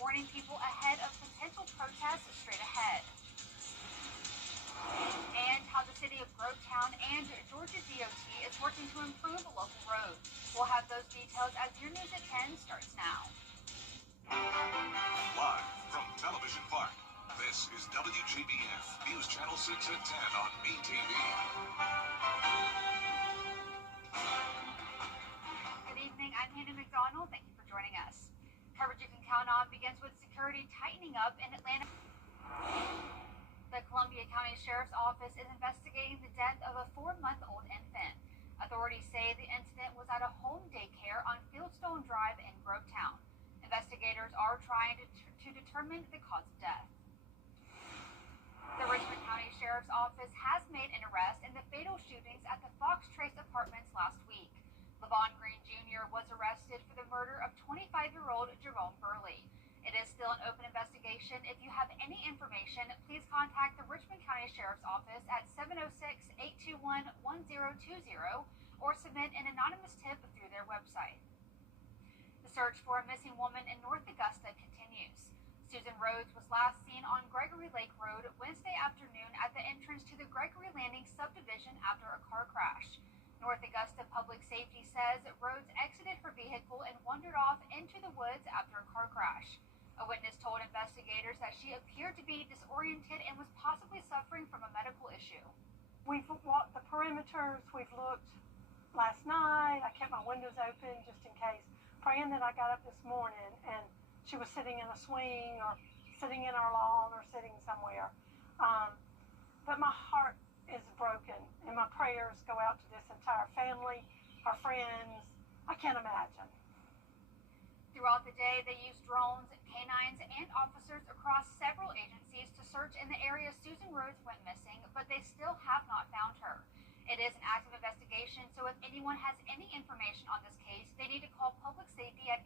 warning people ahead of potential protests straight ahead. And how the city of Grovetown and Georgia DOT is working to improve local roads. We'll have those details as your News at 10 starts now. Live from Television Park, this is WJBF News Channel 6 at 10 on BTV. Good evening, I'm Hannah McDonald. Thank you for joining us. Coverage you can count on begins with security tightening up in Atlanta. The Columbia County Sheriff's Office is investigating the death of a 4-month-old infant. Authorities say the incident was at a home daycare on Fieldstone Drive in Grovetown. Investigators are trying to determine the cause of death. The Richmond County Sheriff's Office has made an arrest in the fatal shootings at the Fox Trace Apartments last week. Levon Green Jr. was arrested for the murder of 25-year-old Jerome Burley. It is still an open investigation. If you have any information, please contact the Richmond County Sheriff's Office at 706-821-1020 or submit an anonymous tip through their website. The search for a missing woman in North Augusta continues. Susan Rhodes was last seen on Gregory Lake Road Wednesday afternoon at the entrance to the Gregory Landing subdivision after a car crash. North Augusta Public Safety says Rhodes exited her vehicle and wandered off into the woods after a car crash. A witness told investigators that she appeared to be disoriented and was possibly suffering from a medical issue. We've walked the perimeters, we've looked last night, I kept my windows open just in case, praying that I got up this morning and she was sitting in a swing or sitting in our lawn or sitting somewhere. But my heart is broken and my prayers go out to this entire family, our friends. I can't imagine. Throughout the day, they used drones, canines, and officers across several agencies to search in the area Susan Rhodes went missing, but they still have not found her. It is an active investigation, so if anyone has any information on this case, they need to call Public Safety at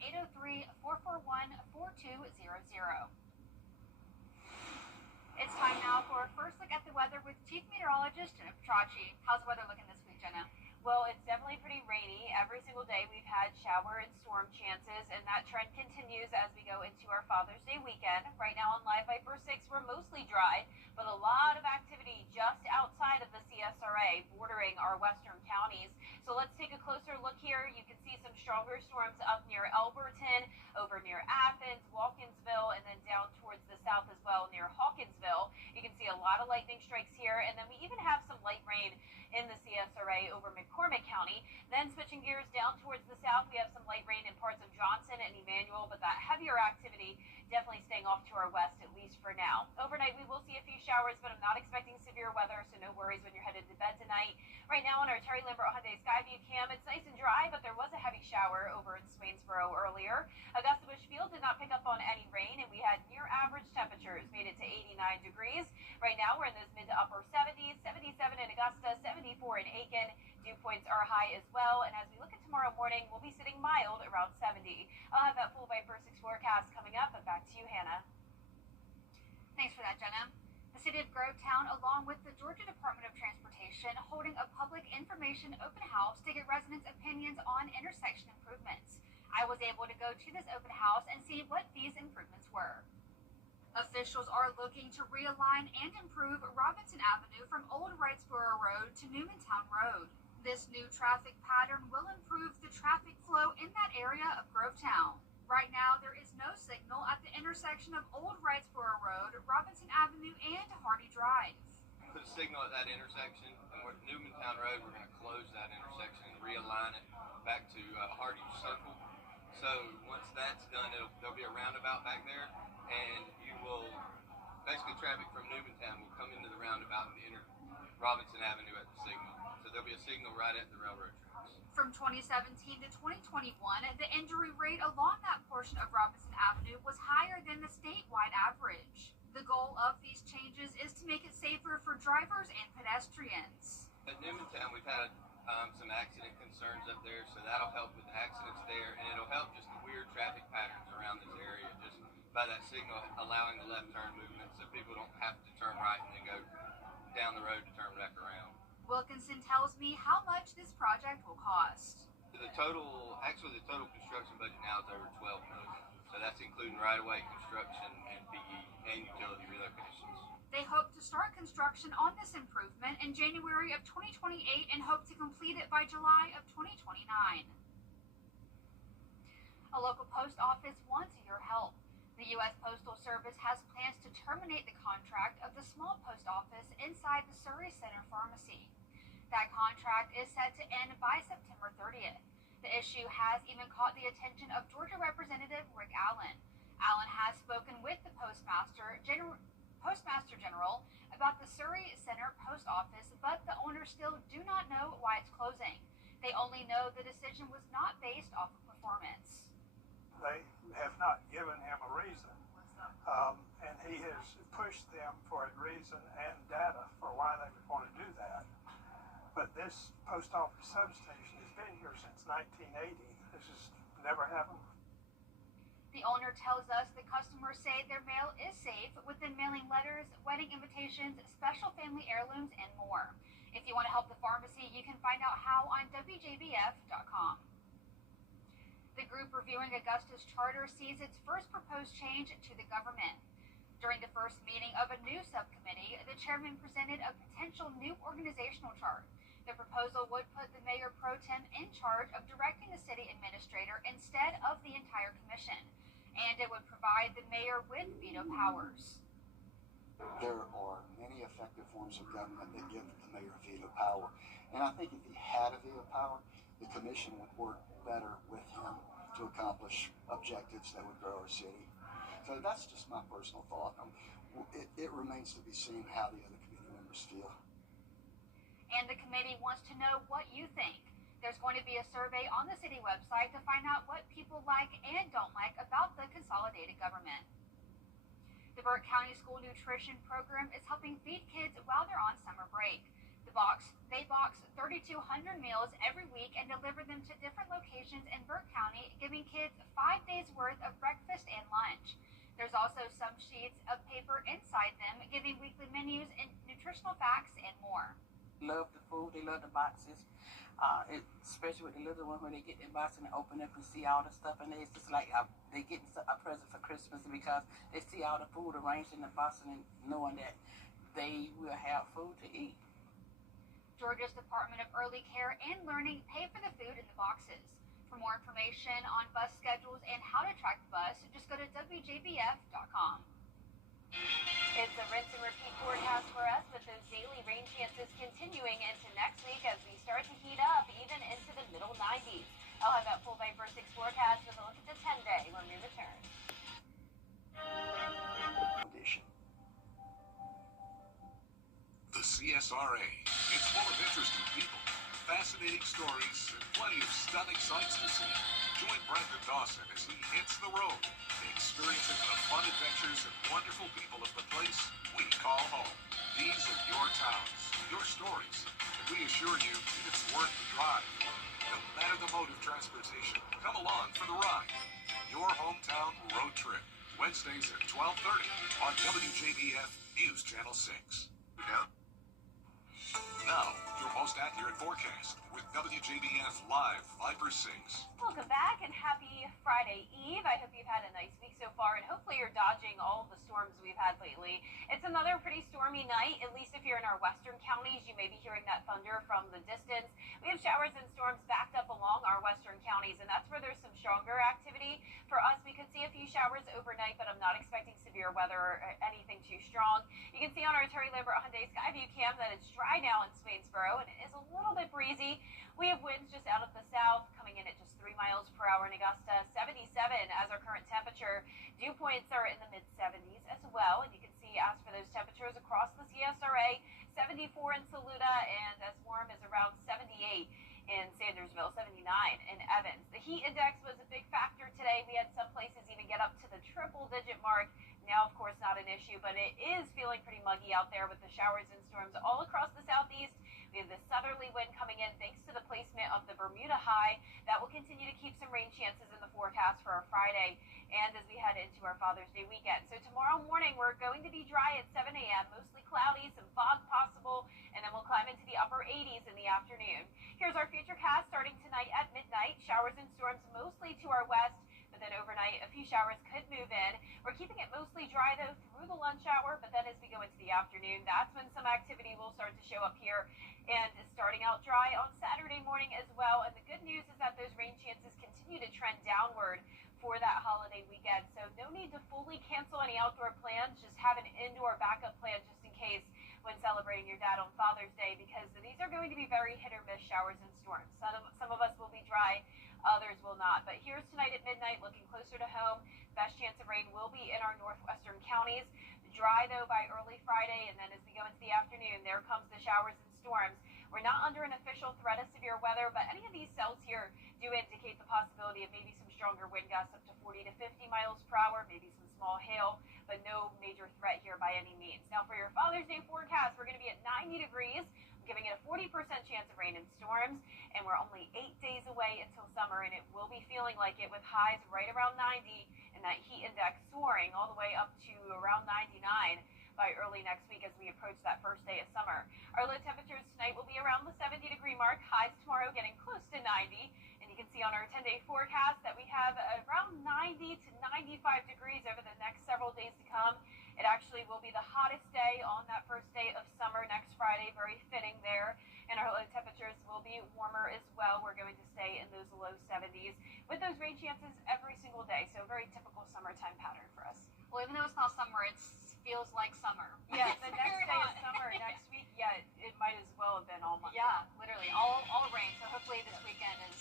803-441-4200. It's time now for a first look at the weather with Chief Meteorologist Jenna Petracci. How's the weather looking this week, Jenna? Well, it's definitely pretty rainy. Every single day we've had shower and storm chances, and that trend continues as we go into our Father's Day weekend. Right now on Live Viper 6, we're mostly dry, but a lot of activity just outside of the CSRA bordering our western counties. So let's take a closer look here. You can see some stronger storms up near Elberton, over near Athens, Walkinsville, and then down towards the south as well near Hawkinsville. You can see a lot of lightning strikes here, and then we even have some light rain in the CSRA over McCormick County. Then switching gears down towards the south, we have some light rain in parts of Johnson and Emmanuel, but that heavier activity definitely staying off to our west, at least for now. Overnight, we will see a few showers, but I'm not expecting severe weather, so no worries when you're headed to bed tonight. Right now on our Terry Lambert Hyundai Skyview cam, it's nice and dry, but there was a heavy shower over in Swainsboro earlier. Augusta Busch Field did not pick up on any rain, and we had near average temperatures, made it to 89 degrees. Right now, we're in those mid to upper 70s, 77 in Augusta, 74 in Aiken. Dew points are high as well, and as we look at tomorrow morning, we'll be sitting mild around 70. I'll have that full Viper 6 forecast coming up, but back to you, Hannah. Thanks for that, Jenna. The city of Grovetown, along with the Georgia Department of Transportation, holding a public information open house to get residents' opinions on intersection improvements. I was able to go to this open house and see what these improvements were. Officials are looking to realign and improve Robinson Avenue from Old Wrightsboro Road to Newmantown Road. This new traffic pattern will improve the traffic flow in that area of Grovetown. Right now, there is no signal at the intersection of Old Wrightsboro Road, Robinson Avenue, and Hardy Drive. Put a signal at that intersection, and we're at Newmantown Road. We're going to close that intersection and realign it back to Hardy Circle. So once that's done, there'll be a roundabout back there, and you will basically traffic from Newmantown will come into the roundabout and enter Robinson Avenue at the signal. So there'll be a signal right at the railroad tracks. From 2017 to 2021, the injury rate along that portion of Robinson Avenue was higher than the statewide average. The goal of these changes is to make it safer for drivers and pedestrians. At Newmantown, we've had some accident concerns up there, so that'll help with the accidents there, and it'll help just the weird traffic patterns around this area, just by that signal allowing the left turn movement so people don't have to turn right and then go down the road to turn back around. Wilkinson tells me how much this project will cost. The total construction budget now is over $12 million. So that's including right-of-way construction and PE and utility relocations. They hope to start construction on this improvement in January of 2028 and hope to complete it by July of 2029. A local post office wants your help. The U.S. Postal Service has plans to terminate the contract of the small post office inside the Surrey Center Pharmacy. That contract is set to end by September 30th. The issue has even caught the attention of Georgia Representative Rick Allen. Allen has spoken with the Postmaster General about the Surrey Center Post Office, but the owners still do not know why it's closing. They only know the decision was not based off of performance. They have not given him a reason, and he has pushed them for a reason and data for why they would want to do that. But this post office substation has been here since 1980. This has never happened. The owner tells us the customers say their mail is safe within mailing letters, wedding invitations, special family heirlooms, and more. If you want to help the pharmacy, you can find out how on WJBF.com. The group reviewing Augusta's charter sees its first proposed change to the government. During the first meeting of a new subcommittee, the chairman presented a potential new organizational chart. The proposal would put the mayor pro tem in charge of directing the city administrator instead of the entire commission, and it would provide the mayor with veto powers. There are many effective forms of government that give the mayor veto power, and I think if he had a veto power, the commission would work better with him to accomplish objectives that would grow our city. So that's just my personal thought. It remains to be seen how the other committee members feel. And the committee wants to know what you think. There's going to be a survey on the city website to find out what people like and don't like about the consolidated government. The Burke County School Nutrition Program is helping feed kids while they're on summer break. They box 3,200 meals every week and deliver them to different locations in Burke County, giving kids 5 days worth of breakfast and lunch. There's also some sheets of paper inside them, giving weekly menus and nutritional facts and more. Love the food, they love the boxes, especially with the little one when they get their box and they open up and see all the stuff, and it's just like they getting a present for Christmas because they see all the food arranged in the box and knowing that they will have food to eat. Georgia's Department of Early Care and Learning pay for the food in the boxes. For more information on bus schedules and how to track the bus, just go to WJBF.com. It's a rinse and repeat forecast for us, with those daily rain chances continuing into next week as we start to heat up even into the middle 90s. I'll have that full Viper 6 forecast with a look at the 10-day when we return. The CSRA. It's full of interesting people, fascinating stories, and plenty of stunning sights to see. Join Brendan Dawson as he hits the road, experiencing the fun adventures and wonderful people of the place we call home. These are your towns, your stories, and we assure you it's worth the drive. No matter the mode of transportation, come along for the ride. Your hometown road trip, Wednesdays at 12:30 on WJBF News Channel 6. Now, your most accurate forecast with WJBF Live Viper 6. Welcome back and happy Friday Eve. I hope you've had a nice week so far, and hopefully you're dodging all of the storms we've had lately. It's another pretty stormy night, at least if you're in our western counties. You may be hearing that thunder from the distance. We have showers and storms backed up along our western counties, and that's where there's some stronger activity. For us, we could see a few showers overnight, but I'm not expecting severe weather or anything too strong. You can see on our Terry Lambert Hyundai Skyview cam that it's dry now in Swainsboro, and it is a little bit breezy. We have winds just out of the south coming in at just 3 miles per hour in Augusta. 77 as our current temperature. Dew points are in the mid-70s as well, and you can see as for those temperatures across the CSRA, 74 in Saluda, and as warm as around 78 in Sandersville, 79 in Evans. The heat index was a big factor today. We had some places even get up to the triple-digit mark. Now, of course, not an issue, but it is feeling pretty muggy out there with the showers and storms all across the southeast. We have the southerly wind coming in thanks to the placement of the Bermuda high. That will continue to keep some rain chances in the forecast for our Friday and as we head into our Father's Day weekend. So tomorrow morning, we're going to be dry at 7 a.m., mostly cloudy, some fog possible, and then we'll climb into the upper 80s in the afternoon. Here's our future cast starting tonight at midnight. Showers and storms mostly to our west. The but then overnight a few showers could move in. We're keeping it mostly dry though through the lunch hour, but then as we go into the afternoon, that's when some activity will start to show up here, and starting out dry on Saturday morning as well. And the good news is that those rain chances continue to trend downward for that holiday weekend, so no need to fully cancel any outdoor plans. Just have an indoor backup plan just in case when celebrating your dad on Father's Day, because these are going to be very hit or miss showers and storms. Some of us will be dry, others will not. But here's tonight at midnight, looking closer to home. Best chance of rain will be in our northwestern counties. Dry though by early Friday, and then as we go into the afternoon, there comes the showers and storms. We're not under an official threat of severe weather, but any of these cells here do indicate the possibility of maybe some stronger wind gusts up to 40 to 50 miles per hour, maybe some small hail, but no major threat here by any means. Now for your Father's Day forecast, we're going to be at 90 degrees, giving it a 40% chance of rain and storms, and we're only 8 days away until summer, and it will be feeling like it with highs right around 90 and that heat index soaring all the way up to around 99 by early next week as we approach that first day of summer. Our low temperatures tonight will be around the 70-degree mark, highs tomorrow getting close to 90, and you can see on our 10-day forecast that we have around 90 to 95 degrees over the next several days to come. It actually will be the hottest day on that first day of summer next Friday, very fitting there, and our low temperatures will be warmer as well. We're going to stay in those low 70s with those rain chances every single day, so a very typical summertime pattern for us. Well, even though it's not summer, it feels like summer. Yeah, It's the next very day hot. is summer. Next week, yeah, it might as well have been all month. Yeah, literally all rain. So hopefully this weekend is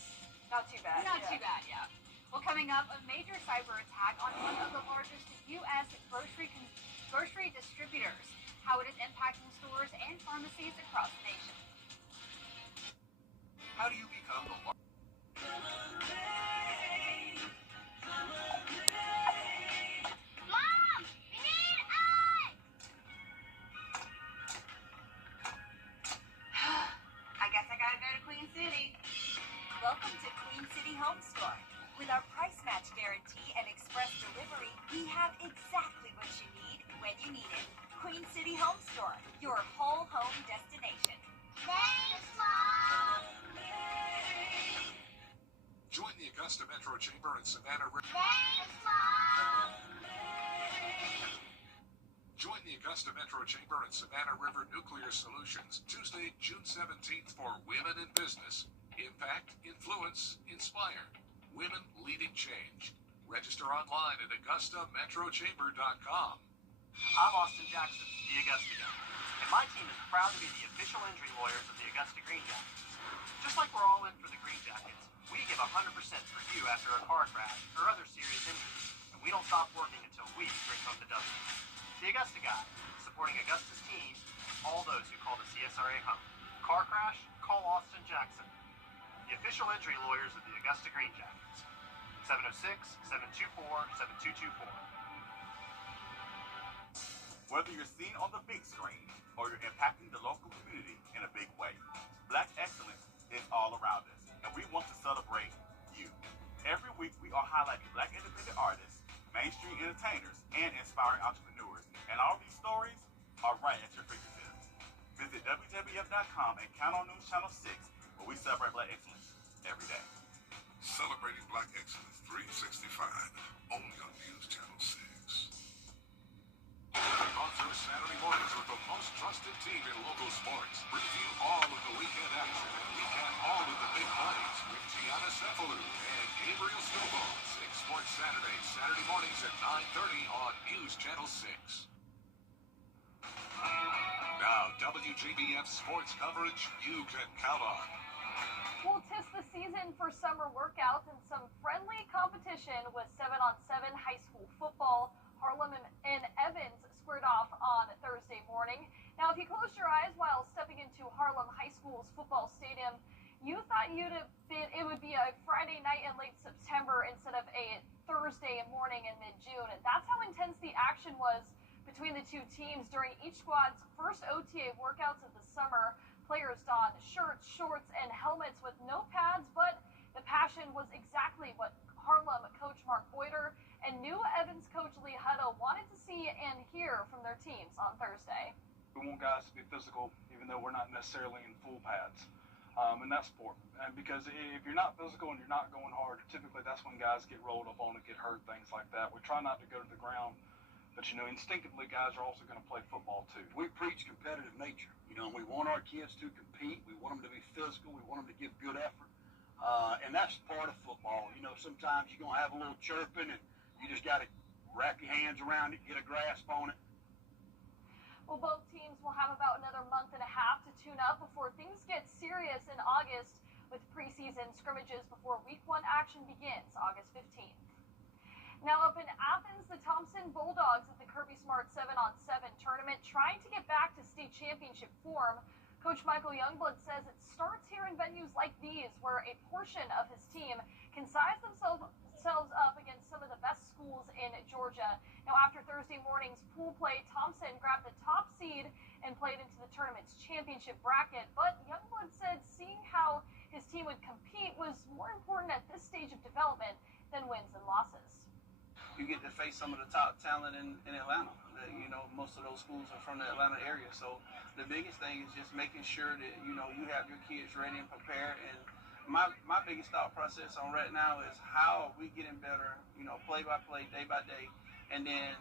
Not too bad. not too bad. Yeah. Well, coming up, a major cyber attack on one of the largest U.S. grocery distributors. How it is impacting stores and pharmacies across the nation. How do you become the largest? Mom, we need ice. I guess I gotta go to Queen City. Welcome to Queen City Home Store. With our price match guarantee and express delivery, we have exactly what you need when you need it. Queen City Home Store, your whole home destination. Thanks, Mom. Join the Augusta Metro Chamber and Savannah River. Thanks, Mom. Join the Augusta Metro Chamber and Savannah River Nuclear Solutions Tuesday, June 17th for Women in Business. Impact, influence, inspire. Women leading change. Register online at AugustaMetroChamber.com. I'm Austin Jackson, the Augusta guy, and my team is proud to be the official injury lawyers of the Augusta Green Jackets. Just like we're all in for the Green Jackets, we give 100% for you after a car crash or other serious injuries, and we don't stop working until we bring home the W. The Augusta guy, supporting Augusta's team, all those who call the CSRA home. Car crash? Call Austin Jackson, the official injury lawyers of the Augusta Green Jackets. 706-724-7224. Whether you're seen on the big screen or you're impacting the local community in a big way, Black excellence is all around us, and we want to celebrate you. Every week, we are highlighting Black independent artists, mainstream entertainers, and inspiring entrepreneurs, and all these stories are right at your fingertips. Visit WJBF.com and count on News Channel 6, where we celebrate Black excellence every day. Celebrating Black Excellence 365, only on News Channel 6. Also Saturday mornings with the most trusted team in local sports. Preview all of the weekend action and recap all of the big plays with Gianna Cephalou and Gabriel Stovall. 6 Sports Saturday, Saturday mornings at 9:30 on News Channel 6. Now, WJBF sports coverage you can count on. Well, 'tis the season for summer workouts and some friendly competition with 7-on-7 high school football. Harlem and Evans squared off on Thursday morning. Now, if you close your eyes while stepping into Harlem High School's football stadium, you thought it would be a Friday night in late September instead of a Thursday morning in mid-June. And that's how intense the action was between the two teams during each squad's first OTA workouts of the summer. Players donned shirts, shorts, and helmets with no pads, but the passion was exactly what Harlem coach Mark Boyder and new Evans coach Lee Hutto wanted to see and hear from their teams on Thursday. We want guys to be physical, even though we're not necessarily in full pads. And in that sport. And because if you're not physical and you're not going hard, typically that's when guys get rolled up on and get hurt, things like that. We try not to go to the ground, but instinctively guys are also going to play football too. We preach competitive nature, and we want our kids to compete. We want them to be physical. We want them to give good effort. And that's part of football. Sometimes you're going to have a little chirping and you just got to wrap your hands around it, get a grasp on it. Well, both teams will have about another month and a half to tune up before things get serious in August with preseason scrimmages before Week 1 action begins August 15th. Now up in Athens, the Thompson Bulldogs at the Kirby Smart 7-on-7 tournament trying to get back to state championship form. Coach Michael Youngblood says it starts here in venues like these where a portion of his team can size themselves up against some of the best schools in Georgia. Now after Thursday morning's pool play, Thompson grabbed the top seed and played into the tournament's championship bracket. But Youngblood said seeing how his team would compete was more important at this stage of development than wins and losses. You get to face some of the top talent in Atlanta. Most of those schools are from the Atlanta area. So the biggest thing is just making sure that, you have your kids ready and prepared. And my biggest thought process on right now is how are we getting better, play by play, day by day, and then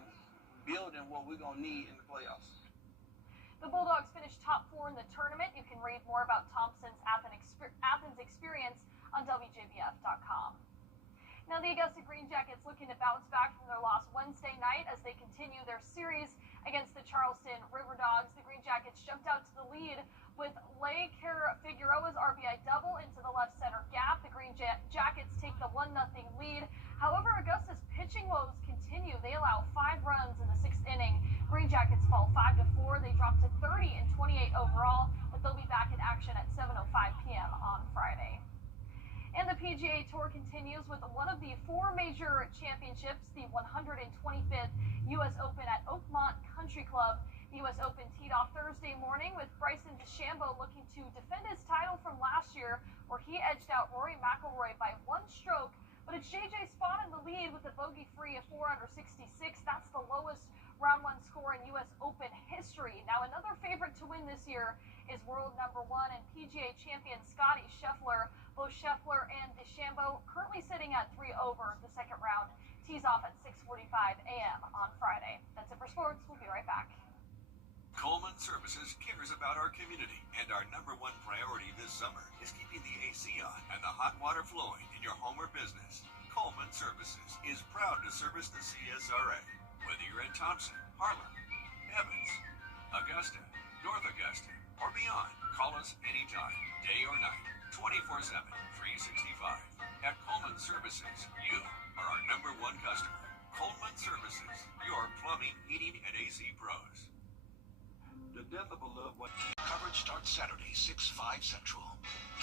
building what we're going to need in the playoffs. The Bulldogs finished top 4 in the tournament. You can read more about Thompson's Athens experience on WJBF.com. Now, the Augusta Green Jackets looking to bounce back from their loss Wednesday night as they continue their series against the Charleston River Dogs. The Green Jackets jumped out to the lead with Lake Figueroa's RBI double into the left center gap. The Green Jackets take the 1-0 lead. However, Augusta's pitching woes continue. They allow 5 runs in the 6th inning. Green Jackets fall 5-4. They drop to 30 and 28 overall, but they'll be back in action at 7:05 p.m. on Friday. And the PGA Tour continues with one of the 4 major championships, the 125th U.S. Open at Oakmont Country Club. The U.S. Open teed off Thursday morning with Bryson DeChambeau looking to defend his title from last year, where he edged out Rory McIlroy by 1 stroke. But it's J.J. Spaun in the lead with a bogey-free of 4 under 66. That's the lowest round 1 score in U.S. Open history. Now, another favorite to win this year is world number 1 and PGA champion Scotty Scheffler. Both Scheffler and DeChambeau currently sitting at 3 over. The second round tees off at 6:45 a.m. on Friday. That's it for sports. We'll be right back. Coleman Services cares about our community, and our #1 priority this summer is keeping the AC on and the hot water flowing in your home or business. Coleman Services is proud to service the CSRA. Whether you're in Thompson, Harlem, Evans, Augusta, North Augusta, or beyond, call us anytime, day or night, 24/7, 365. At Coleman Services, you are our #1 customer. Coleman Services, your plumbing, heating, and AC pros. The death of a loved one. Coverage starts Saturday, 6/5 Central.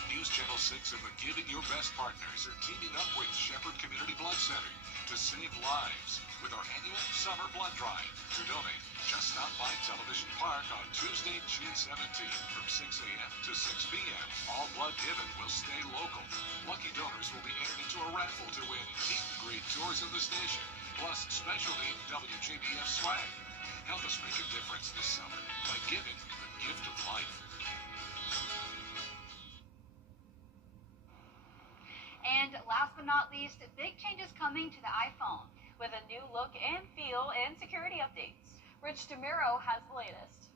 News Channel 6 and the Giving Your Best partners are teaming up with Shepherd Community Blood Center to save lives with our annual Summer Blood Drive. To donate, just stop by Television Park on Tuesday, June 17th from 6 a.m. to 6 p.m. All blood given will stay local. Lucky donors will be entered into a raffle to win meet and greet tours of the station, plus specialty WJBF swag. Help us make a difference this summer by giving the gift of life. And last but not least, big changes coming to the iPhone with a new look and feel and security updates. Rich DeMiro has the latest.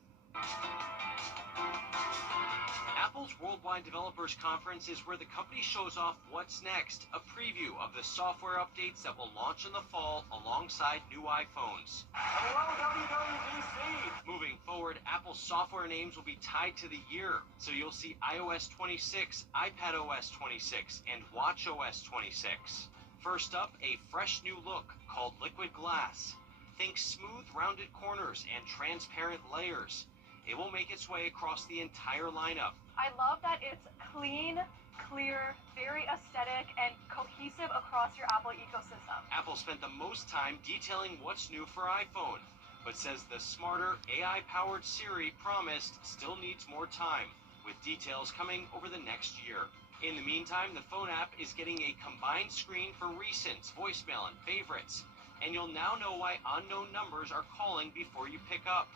Apple's Worldwide Developers Conference is where the company shows off what's next, a preview of the software updates that will launch in the fall alongside new iPhones. Hello, WWDC! Moving forward, Apple's software names will be tied to the year, so you'll see iOS 26, iPadOS 26, and watchOS 26. First up, a fresh new look called Liquid Glass. Think smooth, rounded corners and transparent layers. It will make its way across the entire lineup. I love that it's clean, clear, very aesthetic, and cohesive across your Apple ecosystem. Apple spent the most time detailing what's new for iPhone, but says the smarter, AI-powered Siri promised still needs more time, with details coming over the next year. In the meantime, the phone app is getting a combined screen for recents, voicemail, and favorites. And you'll now know why unknown numbers are calling before you pick up.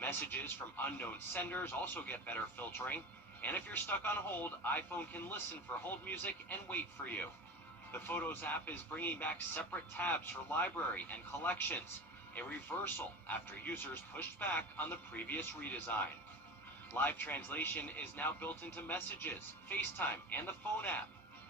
Messages from unknown senders also get better filtering. And if you're stuck on hold, iPhone can listen for hold music and wait for you. The Photos app is bringing back separate tabs for library and collections, a reversal after users pushed back on the previous redesign. Live translation is now built into Messages, FaceTime, and the phone app.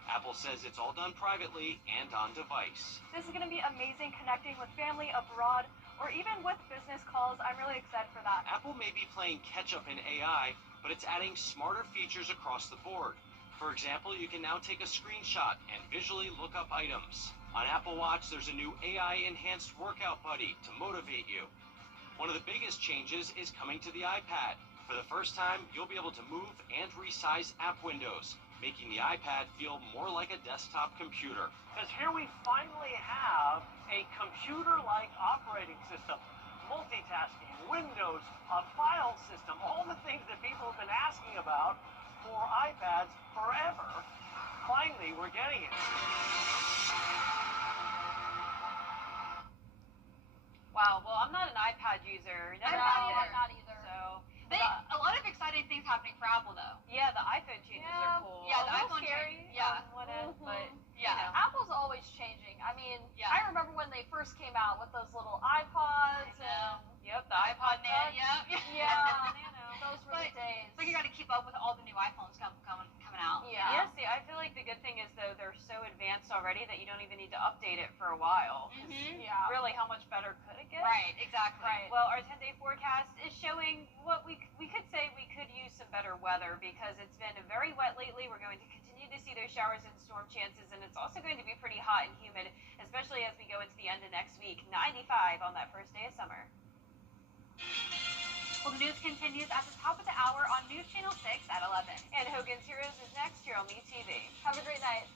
Apple says it's all done privately and on device. This is going to be amazing connecting with family abroad or even with business calls. I'm really excited for that. Apple may be playing catch-up in AI, but it's adding smarter features across the board. For example, you can now take a screenshot and visually look up items. On Apple Watch, there's a new AI-enhanced workout buddy to motivate you. One of the biggest changes is coming to the iPad. For the first time, you'll be able to move and resize app windows, making the iPad feel more like a desktop computer. Because here we finally have a computer-like operating system, multitasking, Windows, a file system, all the things that people have been asking about for iPads forever. Finally, we're getting it. Wow, well, I'm not an iPad user. Never I'm not either. So, A lot of exciting things happening for Apple, though. yeah, the iPhone changes are cool. Yeah, the a little iPhone scary. Yeah. On one end, but Yeah. you know. Apple's always changing. I mean, Yeah. I remember when they first came out with those little iPods and Yep, the iPod Man, Touch. yeah. those were the days. But you got to keep up with all the new iPhones coming out. Yeah. Yeah, see, I feel like the good thing is, though, they're so advanced already that you don't even need to update it for a while. 'Cause Yeah. Really, how much better could it get? Right, exactly. Right. Well, our 10-day forecast is showing what we could say we could use some better weather because it's been very wet lately. We're going to continue to see those showers and storm chances, and it's also going to be pretty hot and humid, especially as we go into the end of next week. 95 on that first day of summer. Well, the news continues at the top of the hour on News Channel 6 at 11. And Hogan's Heroes is next here on MeTV. Have a great night.